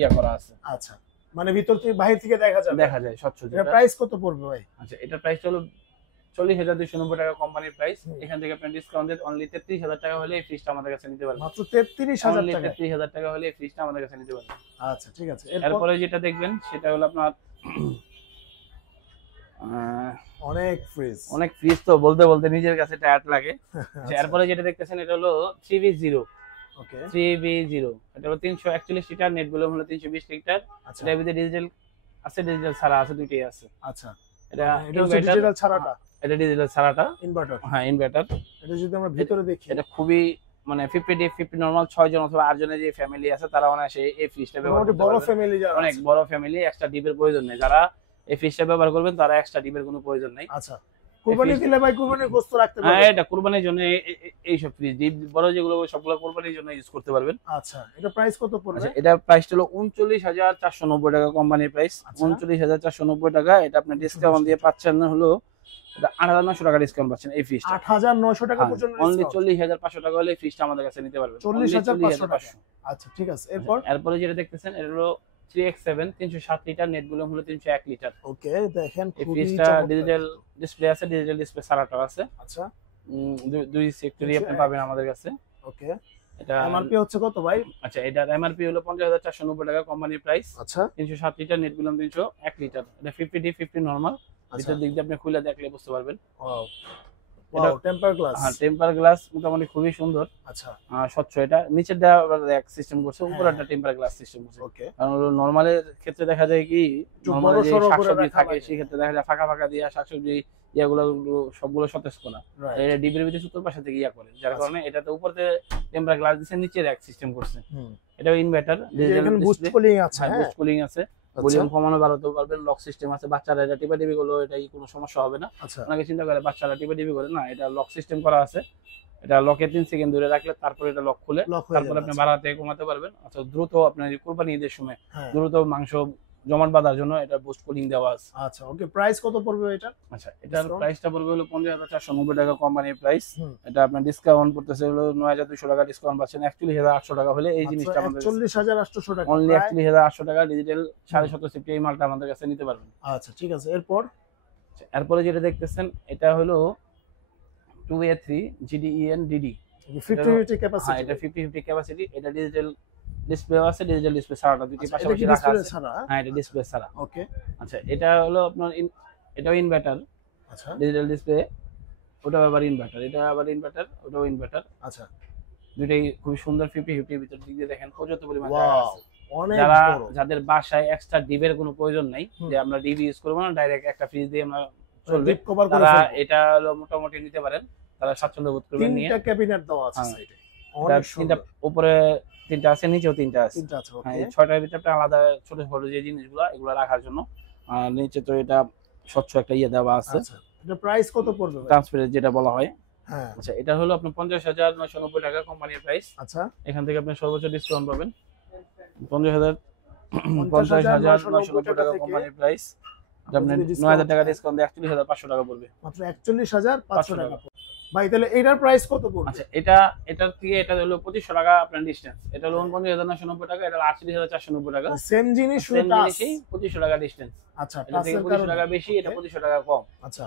ইয়া করা আছে, আচ্ছা, মানে ভিতর থেকে বাহির থেকে দেখা যাবে। দেখা যায় স্বচ্ছ এটা যেটা। প্রাইস কত পড়বে ভাই? আচ্ছা এটার প্রাইস হলো 40,290 টাকা কোম্পানির প্রাইস। হুম। এখান থেকে আপনি ডিসকাউন্ট দিয়ে অনলি 33,000 টাকা হলে এই ফ্রিজটা আমাদের কাছে নিতে পারবেন। মাত্র 33,000 অনলি টাকা। 33,000 টাকা হলে এই ফ্রিজটা আমাদের কাছে নিতে পারবেন। আচ্ছা, ঠিক আছে। এরপর এরপরে যেটা দেখবেন সেটা হলো আপনার অনেক ফ্রিজ। অনেক ফ্রিজ তো বলতে বলতে নিজের কাছে টায়ার্ড লাগে। আচ্ছা, এরপরে যেটা দেখতেছেন এটা হলো 3V0। ওকে, 3V0 এটা হলো 341 লিটার, নেট ভলিউম হলো 320 লিটার। আচ্ছা, এটার ভিতরে ডিজিটাল আছে, ডিজিটাল ছাড়া আছে, দুইটাই আছে। আচ্ছা, এটা এটা হচ্ছে ইনভার্টার, ডিজিটাল ছাড়াটা, এটা ডিজিটাল ছাড়াটা, ইনভার্টার। হ্যাঁ ইনভার্টার। এটা যদি আমরা ভিতরে দেখি, এটা খুবই মানে 50 ডে 50 নরমাল 6 জন অথবা 8 জনের যে ফ্যামিলি আছে তারা অনায়াসে এই ফ্রিজটা ব্যবহার মোটামুটি করতে বড় পারবে। ফ্যামিলি যারা অনেক আছে। বড় ফ্যামিলি, এক্সট্রা ডিপের প্রয়োজন নেই। যারা এই ফ্রিজটা ব্যবহার করবেন তারা এক্সট্রা ডিপের কোনো প্রয়োজন নেই। আচ্ছা, কুরবানি ফ্রিজ- দিলে ভাই কুরবানির গোশত রাখতে হ্যাঁ পারবেন। এটা কুরবানির জন্য এই সব ফ্রিজ ডিপ বড় যেগুলো সবগুলো কুরবানির জন্য ইউজ করতে পারবেন। আচ্ছা, এটা প্রাইস কত পড়বে? আচ্ছা এটা প্রাইস হলো 39,490 টাকা কোম্পানির প্রাইস। আচ্ছা। 39,490 টাকা। এটা আপনি ডিসকাউন্ট দিয়ে পাচ্ছেন হলো এটা 8,900 টাকা ডিসকাউন্ট পাচ্ছেন এই ফ্রিজটা। 8,900 টাকা পর্যন্ত অনলি ডিসকাউন্ট। 40,500 টাকা হলে এই ফ্রিজটা আমাদের কাছে নিতে পারবেন। 40,500 টাকা। আচ্ছা, ঠিক আছে। এরপর এরপরে যেটা দেখতেছেন এটা হলো 3X7 307 লিটার, নেট ভলিউম হলো 301 লিটার। ওকে, দেখেন এই খুবই ফ্রিজটা চমৎকার। ডিজিটাল ডিসপ্লে আছে, ডিজিটাল ডিসপ্লে ছাড়াটাও আছে। আচ্ছা, দুই সেক্টরই আপনি 301 পাবেন আমাদের কাছে। ওকে। এটা এমআরপি হচ্ছে কত ভাই? আচ্ছা এটার এমআরপি হলো 50,490 টাকা কোম্পানির প্রাইস। আচ্ছা, 307 লিটার, নেট ভলিউম 301 লিটার। এটা 50D 50 নরমাল। আচ্ছা, ভিতর দিক দিয়ে আপনি খুলে দেখলে বুঝতে পারবেন। Wow, wow, temper glass. হ্যাঁ টেম্পার গ্লাস মোটামুটি খুবই সুন্দর, আচ্ছা, স্বচ্ছ। এটা নিচের এক সিস্টেম করছে, উপরে একটা টেম্পার গ্লাস সিস্টেম করছে। ওকে, কারণ নরমালের ক্ষেত্রে দেখা যায় কি একটু নরমালে যে বড়সড় করে শাকসবজি রাখা থাকে লাগে। সেই ক্ষেত্রে দেখা যায় ফাঁকা ফাঁকা দিয়ে শাকসবজি ইয়াগুলো সবগুলো সতেজ করা। রাইট। এটা ডিবের ভিতরে সুতোর পাশে থেকে ইয়া করে, যার আচ্ছা। কারণে এটাতে উপরে টেম্পার গ্লাস দিচ্ছে, নিচের এক সিস্টেম করছে। হুম, এটা ইনভার্টার, এখানে বুস্ট কুলিং আছে, হ্যাঁ। বুস্ট কুলিং আছে, ভলিউম কমানো বাড়াতেও পারবেন, লক সিস্টেম আছে। বাচ্চারা এটা টিপা টিপি করলো এটাই কোনো সমস্যা হবে না। আচ্ছা, অনেকে চিন্তা করে বাচ্চারা টিপা টিপি করে, না এটা লক সিস্টেম করা আছে। এটা লকে 3 সেকেন্ড ধরে রাখলে তারপরে এটা লক খুলে লক হয়ে তারপরে যাবে। আপনি বাড়াতে কমাতে পারবেন। আচ্ছা দ্রুত আপনার কুরবানি ঈদের সময় হ্যাঁ, দ্রুত মাংস জমাট বাঁধার জন্য এটা বুস্ট কুলিং দেওয়া আছে। আচ্ছা, ওকে। প্রাইস কত পড়বে এটা? আচ্ছা এটার Discount? প্রাইসটা পড়বে হলো 50,490 টাকা কোম্পানির প্রাইস। হুম। এটা আপনার ডিসকাউন্ট পড়তেছে হলো 9,200 টাকা ডিসকাউন্ট পাচ্ছেন। 41,800 টাকা হলে এই জিনিসটা আমাদের 41,800 টাকা। অনলি প্রায়- 41,800 টাকা ডিজিটাল 750 সিফটি এই মালটা আমাদের কাছে নিতে পারবেন। আচ্ছা, ঠিক আছে। এরপর আচ্ছা, এরপরে যেটা দেখতেছেন এটা হলো 2A3 GDEN DD। 50-50 হ্যাঁ ক্যাপাসিটি। এটা 50-50 ক্যাপাসিটি। এটা ডিজিটাল ডিসপ্লে আছে, ডিজিটাল ডিসপ্লে ছাড়াটা দুটি এটা পাশাপাশি কি রাখা ডিসপ্লে আছে। ছাড়া? হ্যাঁ এটা ডিসপ্লে ছাড়া। ওকে, আচ্ছা এটা হলো আপনার এটাও ইনভার্টার, আচ্ছা, ডিজিটাল ডিসপ্লে। ওটা আবার ইনভার্টার, এটা আবার ইনভার্টার, ওটাও ইনভার্টার। আচ্ছা, দুইটাই খুব সুন্দর 50-50 ভিতর দিক দিয়ে দেখেন পর্যাপ্ত পরিমাণ জায়গা ওয়াও, আছে। অনেক যারা বড়। যাদের বাসায় এক্সট্রা ডিবের কোনো প্রয়োজন নাই, যে আমরা ডিবি ইউজ করবো না, ডাইরেক্ট একটা ফ্রিজ দিয়ে আমরা চলবে, ডিপ কভার করে তারা ফেলবো। এটা হলো মোটামুটি নিতে পারেন, তারা স্বাচ্ছন্দ্য বোধ করবেন নিয়ে। তিনটা ক্যাবিনেট দেওয়া আছে হ্যাঁ। সাইডে, এটা অনেক তিনটা, সুন্দর। উপরে তিনটা আছে, নিচেও তিনটা আছে। তিনটা আছে, হ্যাঁ, ওকে। এই 6টার ভিতরে একটা আলাদা ছোট ছোট যে জিনিসগুলো এগুলো রাখার জন্য, আর নিচে তো এটা স্বচ্ছ একটা ইয়ে দেওয়া আছে, আচ্ছা, এটা প্রাইস কত পড়বে ভাই? ট্রান্সপারেন্ট যেটা বলা হয়। হ্যাঁ, আচ্ছা, এটা হলো আপনার 50,990 টাকা কোম্পানির প্রাইস। আচ্ছা, এখান থেকে আপনি সর্বোচ্চ ডিসকাউন্ট পাবেন 50,990 50,990 টাকা থেকে কোম্পানির প্রাইস। এটা আপনি যদি discount 9,000 টাকা হয়, ডিসকাউন্ট দিয়ে 41,500 টাকা পড়বে। মাত্র 41,500 টাকা 500 পড়বে। ভাই তাহলে এটার প্রাইস কত পড়বে? আচ্ছা, এটার থেকে এটা হলো 2500 টাকা আপনার ডিসটেন্স। এটা হলো 49,990 টাকা, এটা হলো 48,490 টাকা। সেম জিনিস, শুধু সেম টাচ। জিনিসই 2500 টাকা ডিসটেন্স। আচ্ছা, এটা থেকে টাচের 2500 টাকা কারণে। বেশি, এটা Okay, 2500 টাকা কম। আচ্ছা,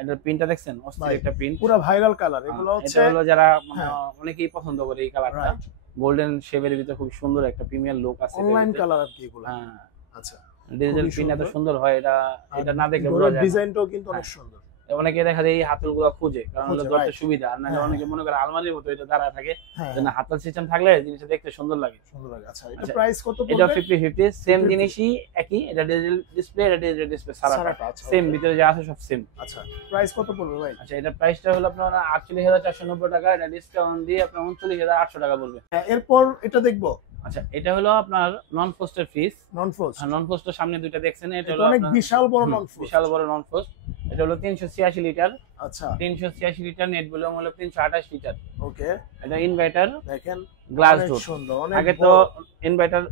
এটার প্রিন্টটা দেখছেন, অস্থির ভাই, একটা প্রিন্ট। পুরো ভাইরাল কালার এগুলো হচ্ছে। এটা হলো যারা মানে হ্যাঁ। অনেকেই পছন্দ করে এই কালারটা, রাইট, গোল্ডেন শেভের ভিতরে খুব সুন্দর একটা প্রিমিয়ার লুক আছে এটার অনলাইন ভিতরে। কালার আর কি এগুলো। হ্যাঁ, আচ্ছা, ডিজিটাল খুবই প্রিন্ট এত সুন্দর। সুন্দর হয়, এটা এটা না দেখলে বোঝা ডোরের যায় না। ডিজাইনটাও কিন্তু অনেক হ্যাঁ। সুন্দর। অনেকে দেখা যায় এই হাতলগুলো খুঁজে, কারণ হলো খুঁজে, ধরতে right. সুবিধা, আর নাহলে হ্যাঁ, অনেকে মনে করে আলমারির মতো এটা দাঁড়া থাকে, হ্যাঁ, যেন হাতল সিস্টেম থাকলে জিনিসটা দেখতে সুন্দর লাগে। সুন্দর লাগে। আচ্ছা, এটা আচ্ছা, প্রাইস কত এটা পড়বে? 50-50 সেম 50-50 জিনিসই, একই। এটা ডিজিটাল ডিসপ্লে, এটা ডিজিটাল ডিসপ্লে সারাটা, সারাটা আচ্ছা, সেম, okay. ভিতরে যা আছে সব সেম। আচ্ছা, প্রাইস কত পড়বে ভাই? আচ্ছা, এটা প্রাইসটা হলো আপনার 48,490 টাকা, এটা ডিসকাউন্ট দিয়ে আপনার 39,800 টাকা পড়বে। হ্যাঁ, এরপর এটা দেখবো, আচ্ছা, এটা হলো আপনার নন ফ্রস্টের ফ্রিজ। নন ফ্রোস্ট। নন ফ্রস্টের সামনে দুইটা দেখছেন, এটা এটা হলো অনেক আপনার বিশাল বড় নন ফ্রোস্ট। বিশাল বড় নন ফ্রস্ট। এটা হলো 386 লিটার, আচ্ছা, 386 লিটার, নেট ভলিউম হলো 328 লিটার। ওকে, এটা ইনভার্টার, দেখেন গ্লাস অনেক ডোর। সুন্দর, অনেক আগে তো বড়। ইনভার্টার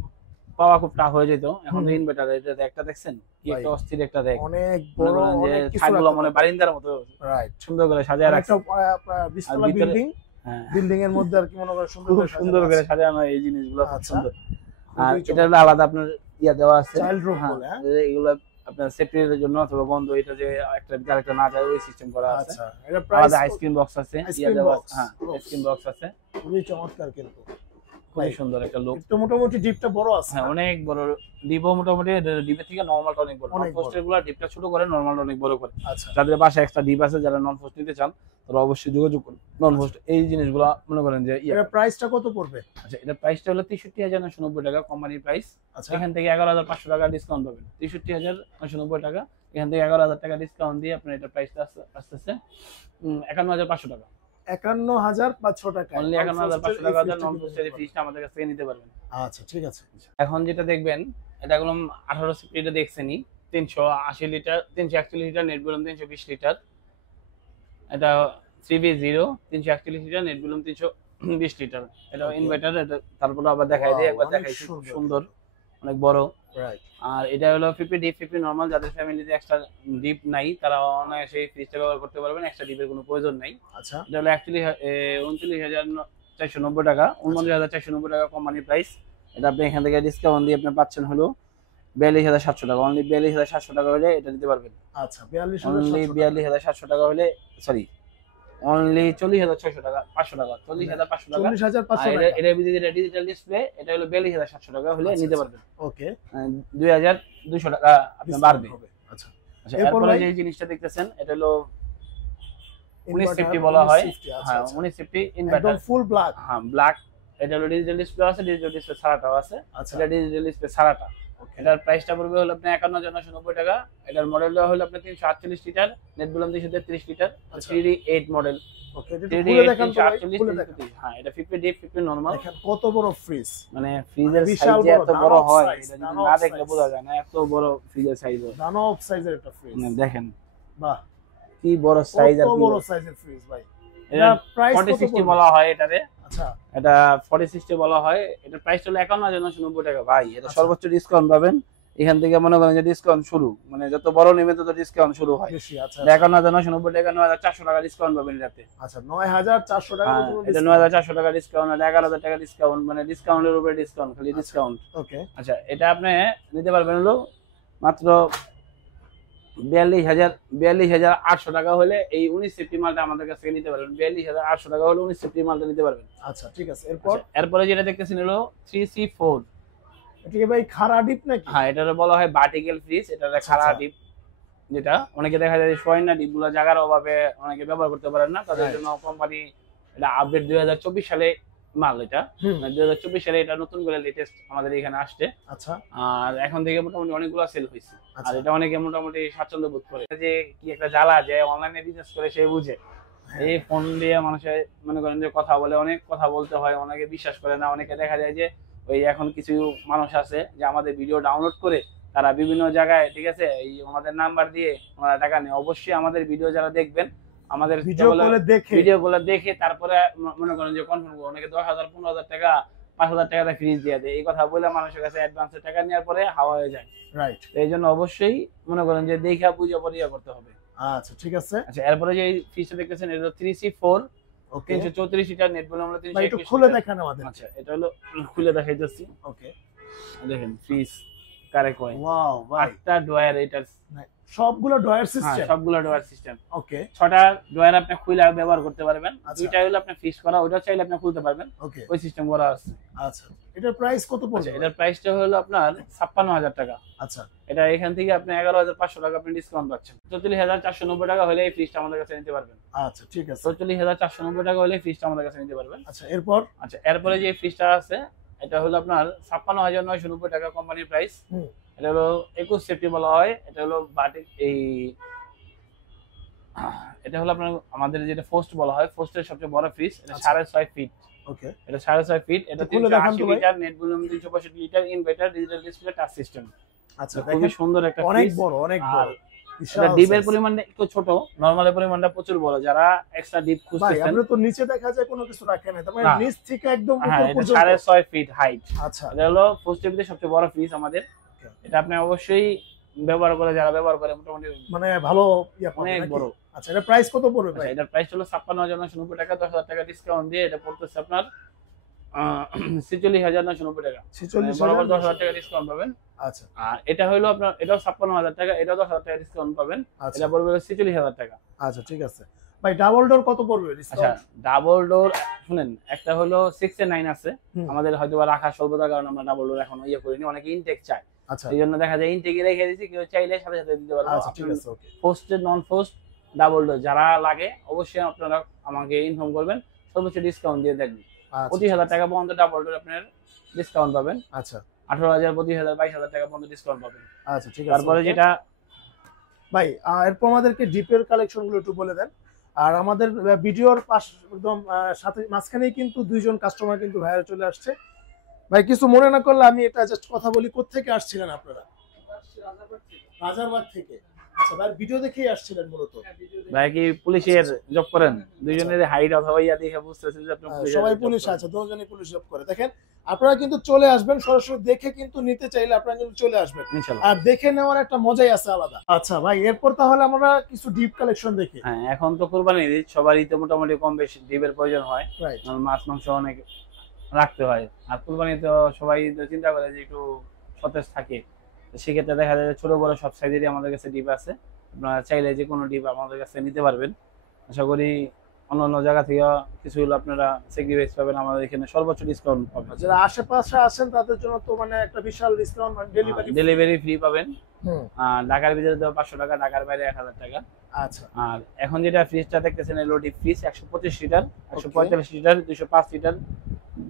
পাওয়া খুব টাফ হয়ে যেত, এখন তো হুম। ইনভার্টার, এটা একটা দেখছেন কি একটা ভাই, অস্থির একটা দেখ, অনেক মনে বড়, করেন যে অনেক কিছু ছাদগুলো মনে বারিন্দার মতো রাইট, সুন্দর করে সাজায় রাখছে। একটা আপনার বিশতলা ভিতরে- বিল্ডিং, হ্যাঁ, বিল্ডিং এর মধ্যে আর কি মনে করেন সুন্দর খুব করে সুন্দর করে সাজানো এই জিনিসগুলো, খুব আচ্ছা, সুন্দর। খুবই আর চমৎকার। এটা হলো আলাদা আপনার ইয়া দেওয়া আছে, চাইল্ড রুম হ্যাঁ, বলে, হ্যাঁ? যে এগুলো আপনার সেফটির জন্য অথবা বন্ধ, এটা যে একটা আরেকটা না যায় ওই সিস্টেম করা আছে। আচ্ছা, এটা প্রাইস আলাদা আইসক্রিম বক্স আছে, ইয়া আইসক্রিম দেওয়া বক্স, আছে, হ্যাঁ, box। আইসক্রিম বক্স আছে, খুবই চমৎকার কিন্তু। খুবই সুন্দর একটা লুক। একটু মোটামুটি ডিপটা বড় আছে। হ্যাঁ, অনেক বড় ডিপও, মোটামুটি ডিপের থেকে নরমালটা অনেক বড়। নন অনেক বড়। ফ্রস্টের গুলো ডিপটা ছোট করে, নরমালটা অনেক বড় করে। আচ্ছা, যাদের বাসায় এক্সট্রা ডিপ আছে, যারা নন ফ্রস্ট নিতে চান, তারা অবশ্যই যোগাযোগ করুন। নন ফ্রস্ট এই জিনিসগুলো মনে করেন যে এটা প্রাইসটা কত পড়বে? আচ্ছা, এটা প্রাইসটা হলো 63,990 টাকা কোম্পানির প্রাইস। আচ্ছা, এখান থেকে 11,500 টাকা ডিসকাউন্ট পাবেন। 63,990 টাকা, এখান থেকে 11,000 টাকা ডিসকাউন্ট দিয়ে আপনার এটা প্রাইসটা আসতেছে 51,500 টাকা। 51,500 টাকা। অনলি 51,500 টাকা দিয়ে নন ফ্রস্টের এই ফ্রিজটা আমাদের কাছ থেকে নিতে পারবেন। আচ্ছা, ঠিক আছে। এখন যেটা দেখবেন, এটা হলো 18 সিফট, এটা দেখছেনই, 380 litre, 341 litre, net volume 320 litre. এটা 3V0, 341 litre, net volume 320 litre. এটা Okay. ইনভার্টার, এটা তারপরে আবার দেখাই দিই, Wow, একবার অনেক দেখাইছি, খুব সুন্দর। সুন্দর, অনেক বড়। রাইট, আর এটা হলো 50 ডিপ, 50 নরমাল। যাদের ফ্যামিলিতে এক্সট্রা ডিপ নাই, তারা অনায়াসে এই ফ্রিজটা ব্যবহার করতে পারবেন, এক্সট্রা ডিপের কোনো প্রয়োজন নাই। আচ্ছা, এটা হলো অ্যাকচুয়ালি 39,490 টাকা, 39,490 টাকা কোম্পানি প্রাইস। এটা আপনি এখান থেকে ডিসকাউন্ট দিয়ে আপনি পাচ্ছেন হলো 42,700 টাকা। অনলি 42,700 টাকা হলে এটা নিতে পারবেন। আচ্ছা, অনলি 42,700 টাকা। 42,700 টাকা হলে, সরি, অনলি 40,600 টাকা, 500 টাকা, 40,500 টাকা। 40,500 আর টাকা। এটা ভিতরে ডিজিটাল ডিসপ্লে, এটা হলো 42,700 টাকা হলে আচ্ছা, নিতে আচ্ছা। পারবেন। ওকে, 2,200 টাকা আপনার বাড়বে। হবে। আচ্ছা, আচ্ছা, এরপর এরপরে ভাই? যে জিনিসটা দেখতেছেন, এটা হলো Inverter, 1950 বলা হয়। 1950, আচ্ছা, হ্যাঁ, আচ্ছা। 1950 একদম ইনভার্টার। Full black. হ্যাঁ, ব্ল্যাক। এটা হলো ডিজিটাল ডিসপ্লে আছে, ডিজিটাল ডিসপ্লে ছাড়াটাও আছে। আচ্ছা, এটা ডিজিটাল ডিসপ্লে ছাড়াটা। ওকে, এটার প্রাইসটা পড়বে হলো আপনার 51,990 টাকা। এটার মডেলটা হলো আপনার 348 লিটার, নেট ভলিউম 333 লিটার, আচ্ছা। 3D8 model. ওকে, এটা একটু খুলে দেখান তো ভাই, 348, খুলে দেখান। 333। হ্যাঁ, এটা 50 ডিপ, 50 নরমাল। দেখেন কত বড় ফ্রিজ। মানে ফ্রিজের বিশাল সাইজ যে বড়, এত বড় দানব হয়, size, এটা যদি দানব না দেখলে size। বোঝা যায় না, এত বড় ফ্রিজের সাইজ হয়। দানব সাইজের একটা ফ্রিজ। মানে দেখেন বাহ, কি বড় সাইজ, আর কত কি বড় বড়। সাইজের ফ্রিজ ভাই। এটা এটা প্রাইস কত 4060 পড়বে? বলা হয় এটারে। আচ্ছা, এটা 4060 বলা হয়। এটা প্রাইস হলো 51,990 টাকা ভাই। এটা আচ্ছা। সর্বোচ্চ ডিসকাউন্ট পাবেন এখান থেকে, মনে করেন যে ডিসকাউন্ট শুরু, মানে যত বড় নেবে তত ডিসকাউন্ট শুরু হয়। বেশি। আচ্ছা, 51,990 টাকা, 9,400 টাকা ডিসকাউন্ট পাবেন এটাতে। আচ্ছা, 9,400 টাকা হ্যাঁ, পর্যন্ত এটা discount। 9,400 টাকা ডিসকাউন্ট, আর 11,000 টাকা ডিসকাউন্ট, মানে ডিসকাউন্টের উপরে ডিসকাউন্ট, খালি ডিসকাউন্ট। ওকে, আচ্ছা, এটা আপনি নিতে পারবেন হলো মাত্র 42,800 টাকা হলে এই 19 সেফটি মালটা আমাদের কাছ থেকে নিতে পারবেন। 42,800 টাকা হলে 19 সেফটি মালটা নিতে পারবেন। আচ্ছা, ঠিক আছে। এরপর আচ্ছা, এরপরে যেটা দেখতেছেন হলো 3C4। এটা কি ভাই খাড়া ডিপ নাকি? হ্যাঁ, এটা বলা হয় ভার্টিক্যাল ফ্রিজ, এটা খাড়া আচ্ছা। ডিপ। যেটা অনেকে দেখা যায় শোয়েন না ডিপগুলো জায়গার অভাবে অনেকে ব্যবহার করতে পারেন না, তাদের Right. জন্য কোম্পানি এটা আপডেট 2024 সালে মাল, এটা হুম। 2024 সালে এটা নতুন করে লেটেস্ট আমাদের এখানে আসছে। আচ্ছা আর এখন থেকে মোটামুটি অনেকগুলো সেল হয়েছে। আর আচ্ছা এটা অনেকে মোটামুটি স্বাচ্ছন্দ্য বোধ করে, যে কি একটা জ্বালা যে অনলাইনে বিজনেস করে সে বুঝে। হ্যাঁ। এই ফোন দিয়ে মানুষের মনে করেন যে কথা বলে, অনেক কথা বলতে হয়, অনেকে বিশ্বাস করে না। অনেকে দেখা যায় যে ওই এখন কিছু মানুষ আছে যে আমাদের ভিডিও ডাউনলোড করে তারা বিভিন্ন জায়গায়, ঠিক আছে, এই ওনাদের নাম্বার দিয়ে ওনারা টাকা নেয়। অবশ্যই আমাদের ভিডিও যারা দেখবেন, আমাদের ভিডিও কলে দেখে ভিডিওগুলো দেখে তারপরে মনে করেন যে কনফার্ম করবো। অনেকে 10,000 15,000 টাকা 5,000 টাকা ফ্রিজ দিয়ে দেয়, এই কথা বলে মানুষের কাছে অ্যাডভান্সে টাকা নেওয়ার পরে হাওয়া হয়ে যায়। রাইট। এই জন্য অবশ্যই মনে করেন যে দেখা বুঝে পরে ইয়ে করতে হবে। আচ্ছা ঠিক আছে। আচ্ছা, এরপরে যে ফ্রিজটা দেখতেছেন এটা 3C4 ওকে 334 লিটার, নেট বলে আমরা ভাই একটু 321 খুলে লিটার। দেখান আমাদের। আচ্ছা, এটা হলো খুলে দেখাইতেছি। ওকে দেখেন ফ্রিজ কারেক্ট হয়, ওয়াও ভাই 8টা ডয়ার, এটা সবগুলো ডয়ার হ্যাঁ সিস্টেম। সবগুলো ডয়ার সিস্টেম। ওকে 6টা ডয়ার আপনি খুলে ব্যবহার করতে পারবেন। আচ্ছা। 2টা হলো আপনি ফিক্স করা, ওটা চাইলে আপনি খুলতে পারবেন, ওকে ওই সিস্টেম করা আছে। আচ্ছা এটার প্রাইস কত আচ্ছা, পড়ছে? এটার প্রাইসটা হলো আপনার 56,000 টাকা। আচ্ছা এটা এখান থেকে আপনি 11,500 টাকা আপনি ডিসকাউন্ট পাচ্ছেন। 44,490 টাকা হলে এই ফ্রিজটা আমাদের কাছে নিতে পারবেন। আচ্ছা ঠিক আছে। 44,490 টাকা হলে ফ্রিজটা আমাদের কাছে নিতে পারবেন। আচ্ছা এরপর আচ্ছা, এরপরে যে ফ্রিজটা আছে এটা হলো আপনার 56,990 টাকা কোম্পানির প্রাইস। হুম। এটা হলো 21 সেফটি বলা হয়। এটা হলো বাটিক এটা হলো আপনার আমাদের যেটা ফোস্ট বলা হয়, ফোস্টের সবচেয়ে বড় ফ্রিজ। এটা আচ্ছা। 6.5 ফিট। ওকে এটা 6.5 ফিট। এটা একটু খুলে দেখান তো 380 ভাই। Litre, net volume 365 litre, inverter, digital display, touch system. আচ্ছা খুবই দেখেন সুন্দর একটা অনেক ফ্রিজ। বড় অনেক বড়। এটা ডিপের পরিমাণটা একটু ছোট, নরমালের পরিমাণটা প্রচুর বড়। যারা এক্সট্রা ডিপ ভাই খুঁজতেছেন, আমরা তো নিচে দেখা যায় কোনো কিছু রাখে না, তার মানে না। নিচ থেকে একদম হ্যাঁ, উপর এটা পর্যন্ত। 6.5 ফিট হাইট। আচ্ছা এটা হলো ফোস্ট টিভিতে সবচেয়ে বড় ফ্রিজ আমাদের। Okay. এটা আপনি অবশ্যই ব্যবহার করে, যারা ব্যবহার করে মোটামুটি মানে ভালো ইয়া পাবে অনেক নাকি? বড়। আচ্ছা এটা প্রাইস কত পড়বে আচ্ছা, ভাই? এটার প্রাইস হলো 56,990 টাকা। 10,000 টাকা ডিসকাউন্ট দিয়ে এটা পড়তেছে আপনার 46,990 টাকা। 46,000 বরাবর 10,000 টাকা ডিসকাউন্ট পাবেন। আচ্ছা আর এটা হলো আপনার, এটাও 56,000 টাকা, এটাও 10,000 টাকা ডিসকাউন্ট পাবেন। আচ্ছা এটা পড়বে 46,000 টাকা। আচ্ছা ঠিক আছে ভাই। ডাবল ডোর কত পড়বে আচ্ছা, ডিসকাউন্ট? ডাবল ডোর শুনেন, একটা হলো 6 এ 9 আছে হুম। আমাদের, হয়তো বা রাখা স্বল্পতার কারণে আমরা ডাবল ডোর এখনো ইয়ে করিনি। অনেকে ইনটেক চায়, আচ্ছা এই জন্য দেখা যায় ইনটেকে রেখে দিয়েছি, কেউ চাইলে সাথে সাথে দিতে পারবো। আচ্ছা ঠিক আছে ওকে পোস্টেড নন পোস্ট ডাবল ডোর যারা লাগে অবশ্যই আপনারা আমাকে ইনফর্ম করবেন, সর্বোচ্চ ডিসকাউন্ট দিয়ে দেখবেন। আচ্ছা 25,000 টাকা পর্যন্ত ডাবল ডোর আপনার ডিসকাউন্ট পাবেন। আচ্ছা 18,000, 25,000, 22,000 টাকা পর্যন্ত ডিসকাউন্ট পাবেন। আচ্ছা ঠিক আছে। তারপরে okay। যেটা ভাই এরপর আমাদেরকে ডিপের কালেকশন গুলো একটু বলে দেন। আর আমাদের ভিডিওর পাশ একদম সাথে মাঝখানেই কিন্তু দুইজন কাস্টমার কিন্তু ভাইয়া চলে আসছে। ভাই কিছু মনে না করলে আমি এটা জাস্ট কথা বলি, কোত্থেকে আসছিলেন আপনারা? রাজারবাগ থেকে। আচ্ছা ভাই ভিডিও দেখেই আসছিলেন মূলত? ভাই কি পুলিশের জব করেন? দুইজনের হাইট অথবা ইয়া দেখে বুঝতেছি যে আপনি সবাই পুলিশ আছে, দুজনই পুলিশ জব করে। দেখেন আপনারা কিন্তু চলে আসবেন, সরাসরি দেখে কিন্তু নিতে চাইলে আপনারা কিন্তু চলে আসবেন, ইনশাআল্লাহ। আর দেখে নেওয়ার একটা মজাই আছে আলাদা। আচ্ছা ভাই এরপর তাহলে আমরা কিছু ডিপ কালেকশন দেখি। হ্যাঁ, এখন তো কুরবানির ঈদ, সবারই তো মোটামুটি কম বেশি ডিপের প্রয়োজন হয়। রাইট মাছ মাংস অনেক রাখতে হয়, আর কুরবানি তো সবাই তো চিন্তা করে যে একটু সতেজ থাকে। তো সেক্ষেত্রে দেখা যায় যে ছোট বড় সব সাইজেরই আমাদের কাছে ডিপ আছে। আপনারা চাইলে যে কোনো ডিপ আমাদের কাছে নিতে পারবেন। আশা করি অন্যান্য জায়গা থেকে কিছু হলো আপনারা সেক্রিফাইস পাবেন, আমাদের এখানে সর্বোচ্চ ডিসকাউন্ট পাবেন। যারা আশেপাশে আছেন তাদের জন্য তো মানে একটা বিশাল ডিসকাউন্ট, ডেলিভারি ডেলিভারি ফ্রি পাবেন। হুম আর ঢাকার ভিতরে তো 500 টাকা, ঢাকার বাইরে 1,000 টাকা। আচ্ছা আর এখন যেটা ফ্রিজটা দেখতেছেন এলো deep fridge 125 litre, 145 litre, 205 litre,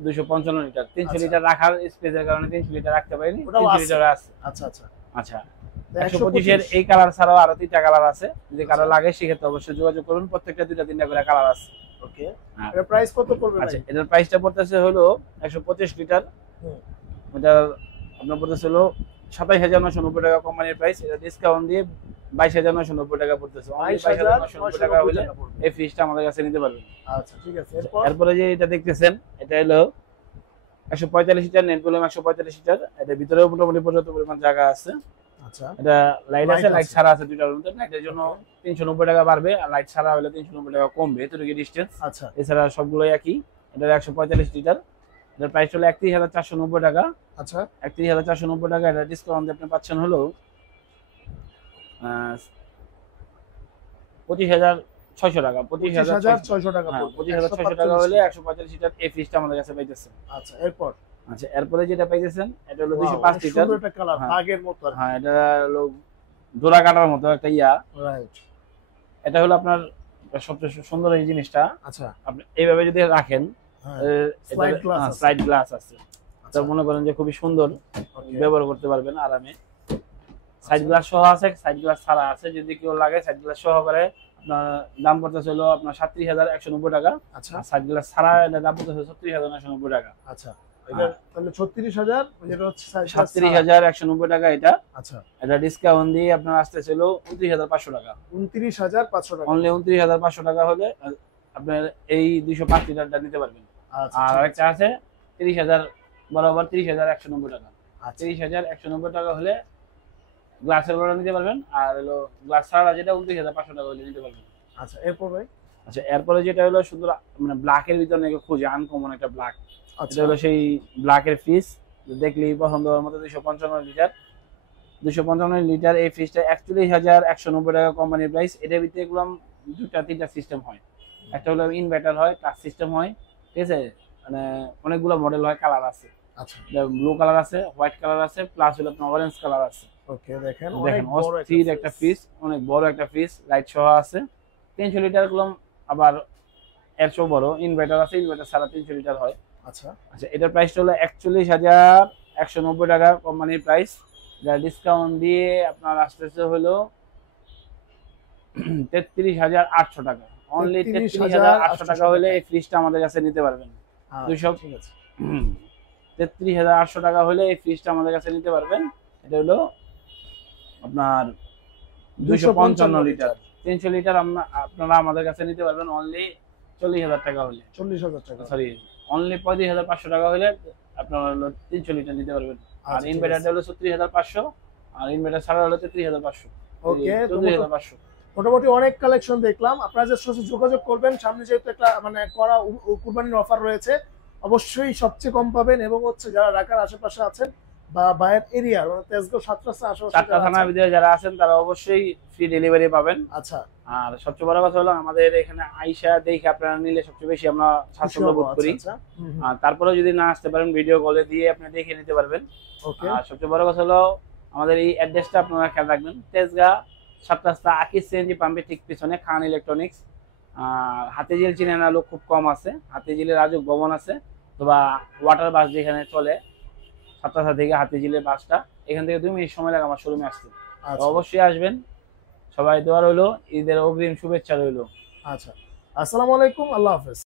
255 litre. 300 আচ্ছা। লিটার রাখার স্পেসের কারণে 300 লিটার রাখতে পারিনি, ওটাও 300 আছে। লিটার আছে। আচ্ছা আচ্ছা আচ্ছা, 125 125 এর এই কালার ছাড়াও আরো 3টা কালার আছে। যদি কারো লাগে সেক্ষেত্রে অবশ্যই যোগাযোগ করুন। প্রত্যেকটা 2টা 3টা করে কালার আছে। ওকে হ্যাঁ। এর প্রাইস কত পড়বে আচ্ছা, ভাই? এটার প্রাইসটা পড়তেছে হলো 125 লিটার। হুম। এটা আপনার পড়তেছে হলো 27,990 টাকা কোম্পানির প্রাইস। এটা ডিসকাউন্ট দিয়ে 22,990 টাকা পড়তেছে। 22,990 টাকা হলে এই ফ্রিজটা আমাদের কাছে নিতে পারবেন। আচ্ছা ঠিক আছে। এরপর এরপরে যে এটা দেখতেছেন এটা হলো 145 লিটার, নেট ভলিউম 145 লিটার। এটার ভিতরেও মোটামুটি পর্যাপ্ত পরিমাণ জায়গা আছে। আচ্ছা এটা লাইট আছে, Light লাইট আছে। ছাড়া আছে দুইটার মধ্যে। লাইটের জন্য 390 টাকা বাড়বে, আর লাইট ছাড়া হলে 390 টাকা কমবে, এতটুকু ডিসটেন্স। আচ্ছা এছাড়া সবগুলো একই। এটা 145 লিটার, এটার প্রাইস হলো 31,490 টাকা। আচ্ছা 31,490 টাকা। এটা ডিসকাউন্ট আপনি পাচ্ছেন হলো 25,600 টাকা। 25,600 টাকা হ্যাঁ, পড়বে। 25,600 টাকা হলে 145 লিটার এই ফ্রিজটা আমাদের কাছে পাইতেছেন। আচ্ছা এরপর আচ্ছা, এরপরে যেটা পাইতেছেন এটা হলো Wow, 205 অনেক লিটার। সুন্দর একটা কালার, হ্যাঁ। বাগের মতো আর কি। হ্যাঁ, এটা হলো জোড়া কাটার মতো একটা ইয়া। রাইট। এটা হলো আপনার সবচেয়ে সুন্দর এই জিনিসটা। আচ্ছা। আপনি এইভাবে যদি রাখেন, হ্যাঁ। এটা স্লাইড গ্লাস আছে। তো মনে করেন যে খুবই সুন্দর, ব্যবহার করতে পারবেন আরামে। সাইড গ্লাস সহ আছে, সাইড গ্লাস ছাড়া আছে। যদি কেউ লাগে সাইড গ্লাস সহ করে আপনার দাম পড়তেছে হলো আপনার 37,190 টাকা। আচ্ছা। সাইড গ্লাস ছাড়া এটা দাম পড়তেছে 36,990 টাকা। আচ্ছা, এটা তাহলে 36,000, যেটা হচ্ছে 37,190 টাকা এটা। আচ্ছা, এটা ডিসকাউন্ট দিয়ে আপনার আসতেছে হলো 29,500 টাকা। 29,500 টাকা। অনলি 29,500 টাকা হলে আপনার এই 205 লিটারটা নিতে পারবেন। আচ্ছা, আর আরেকটা আছে 30,000 বরাবর 30,190 টাকা। আচ্ছা। 30,190 টাকা হলে গ্লাসের বড় নিতে পারবেন, আর হলো গ্লাস ছাড়া যেটা 29,500 টাকা হলে নিতে পারবেন। আচ্ছা, এরপর ভাই? আচ্ছা, এরপরে যেটা হলো শুধু মানে ব্ল্যাকের ভিতরে অনেকে খুঁজে আনকমন একটা ব্ল্যাক। এটা হলো সেই ব্ল্যাকের ফ্রিজ, দেখলেই পছন্দ হওয়ার মতো। 255 লিটার, 255 লিটার এই ফ্রিজটা 41,190 টাকা কোম্পানির প্রাইস। এটার ভিতরে এগুলো দুটা তিনটা সিস্টেম হয়। একটা হলো ইনভার্টার হয়, টাচ সিস্টেম হয়, ঠিক আছে। মানে অনেকগুলো মডেল হয়, কালার আছে। আচ্ছা, ব্লু কালার আছে, হোয়াইট কালার আছে, প্লাস হলো আপনার অরেঞ্জ কালার আছে। ওকে, দেখেন অস্থির একটা ফ্রিজ, অনেক বড় একটা ফ্রিজ, লাইট সহ আছে। 300 লিটার গুলো আবার এর চেয়েও বড় ইনভার্টার আছে, ইনভার্টার ছাড়া 300 লিটার হয়। আচ্ছা, আচ্ছা, এটার প্রাইসটা হলো 41,190 টাকা কোম্পানির প্রাইস, যা ডিসকাউন্ট দিয়ে আপনার আসতেছে হলো 33,800 টাকা। অনলি 33,800 টাকা হলে এই ফ্রিজটা আমাদের কাছে নিতে পারবেন। 33,800 টাকা হলে এই ফ্রিজটা আমাদের কাছে নিতে পারবেন। এটা হলো আপনার 255 লিটার। 300 লিটার আপনারা আমাদের কাছে নিতে পারবেন অনলি 40,000 টাকা হলে। 40,000 টাকা, সরি, অনলি 35,500 টাকা হলে আপনারা 300 লিটার নিতে পারবেন। আর ইনভার্টারটা হলো 36,500, আর ইনভার্টার ছাড়া হলো 33,500। ওকে, 34,500। মোটামুটি অনেক কালেকশন দেখলাম। আপনারা যে সাথে যোগাযোগ করবেন, সামনে যেহেতু একটা মানে করা কুরবানির অফার রয়েছে, অবশ্যই সবচেয়ে কম পাবেন। এবং হচ্ছে যারা ঢাকার আশেপাশে আছেন বা বাইরের এরিয়া, মানে তেজগাঁও, সাতরাস্তা আশেপাশে চারটা থানার ভিতরে যারা আছেন তারা অবশ্যই ফ্রি ডেলিভারি পাবেন। আচ্ছা। আর সবচেয়ে বড় কথা হলো আমাদের এখানে আইসা দেখে আপনারা নিলে সবচেয়ে বেশি আমরা স্বাচ্ছন্দ্য বোধ করি। আর তারপরে যদি না আসতে পারেন, ভিডিও কলে দিয়ে আপনি দেখে নিতে পারবেন। ওকে। আর সবচেয়ে বড় কথা হলো আমাদের এই অ্যাড্রেসটা আপনারা খেয়াল রাখবেন, তেজগাঁ সাতরাস্তা আকিস সিএনজি পাম্পের ঠিক পিছনে খান ইলেকট্রনিক্স। হাতিঝিল চিনেনা লোক খুব কম আছে। হাতিঝিলে রাজুক ভবন আছে, অথবা ওয়াটার বাস যেখানে চলে সাতরাস্তা থেকে হাতিঝিলের বাসটা, এখান থেকে 2 মিনিট সময় লাগে আমার শোরুমে আসতে। অবশ্যই আসবেন। সবাই দোয়া রইলো, ঈদের অগ্রিম শুভেচ্ছা রইলো। আচ্ছা, আসসালামু আলাইকুম, আল্লাহ হাফেজ।